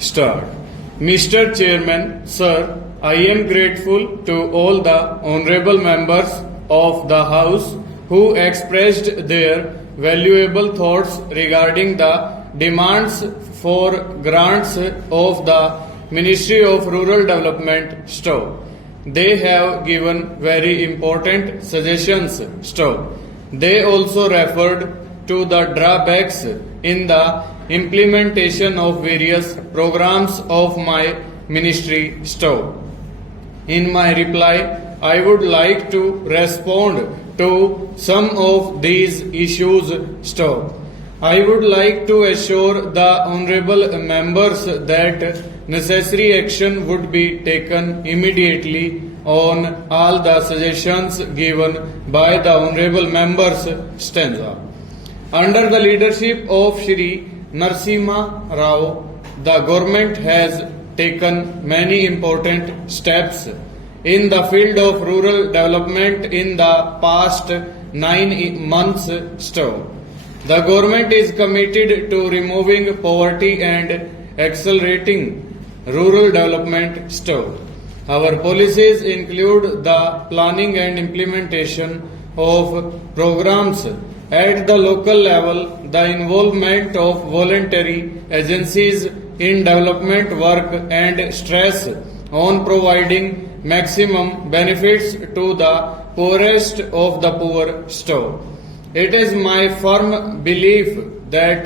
start. Mr. Chairman, Sir, I am grateful to all the honorable members of the House who expressed their valuable thoughts regarding the demands for grants of the Ministry of Rural Development (STO). They have given very important suggestions (STO). They also referred to the drawbacks in the implementation of various programs of my ministry (STO). In my reply, I would like to respond to some of these issues (STO). I would like to assure the honorable members that necessary action would be taken immediately on all the suggestions given by the honorable members stanza. Under the leadership of Shri Narasimha Rao, the government has taken many important steps in the field of rural development in the past 9 months. The government is committed to removing poverty and accelerating rural development. Our policies include the planning and implementation of programs at the local level, the involvement of voluntary agencies in development work, and stress on providing maximum benefits to the poorest of the poor. It is my firm belief that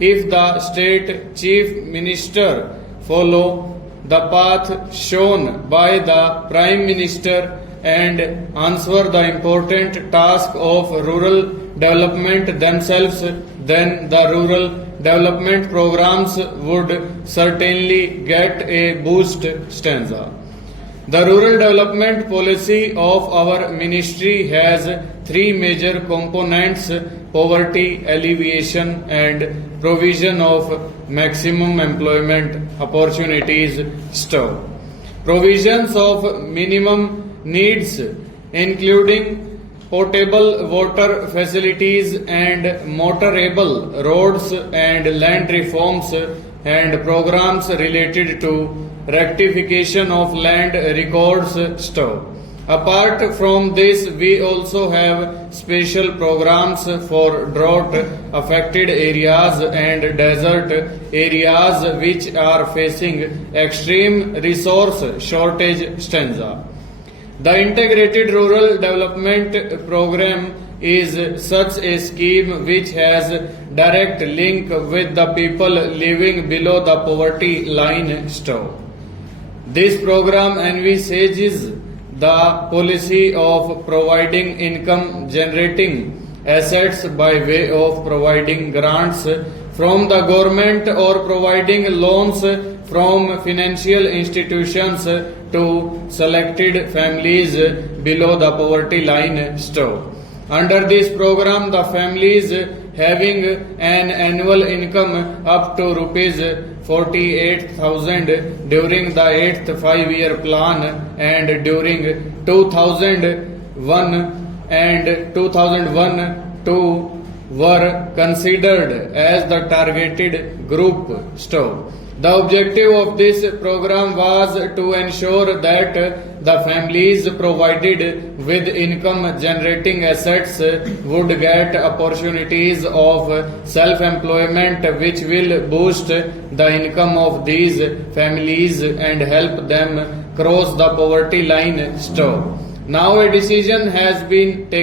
if the state chief minister follow the path shown by the Prime Minister and answer the important task of rural development themselves, then the rural development programs would certainly get a boost. The rural development policy of our ministry has 3 major components: poverty alleviation and provision of maximum employment opportunities. Provisions of minimum needs, including potable water facilities and motorable roads, and land reforms and programs related to rectification of land records. Apart from this, we also have special programs for drought affected areas and desert areas which are facing extreme resource shortage. The Integrated Rural Development Program is such a scheme which has direct link with the people living below the poverty line. This program envisages the policy of providing income generating assets by way of providing grants from the government or providing loans from financial institutions to selected families below the poverty line. Under this program, the families having an annual income up to rupees 48,000 during the 8th 5-year plan and during 2001 and 2001-2 were considered as the targeted group. The objective of this program was to ensure that the families provided with income generating assets would get opportunities of self-employment which will boost the income of these families and help them cross the poverty line. Now a decision has been taken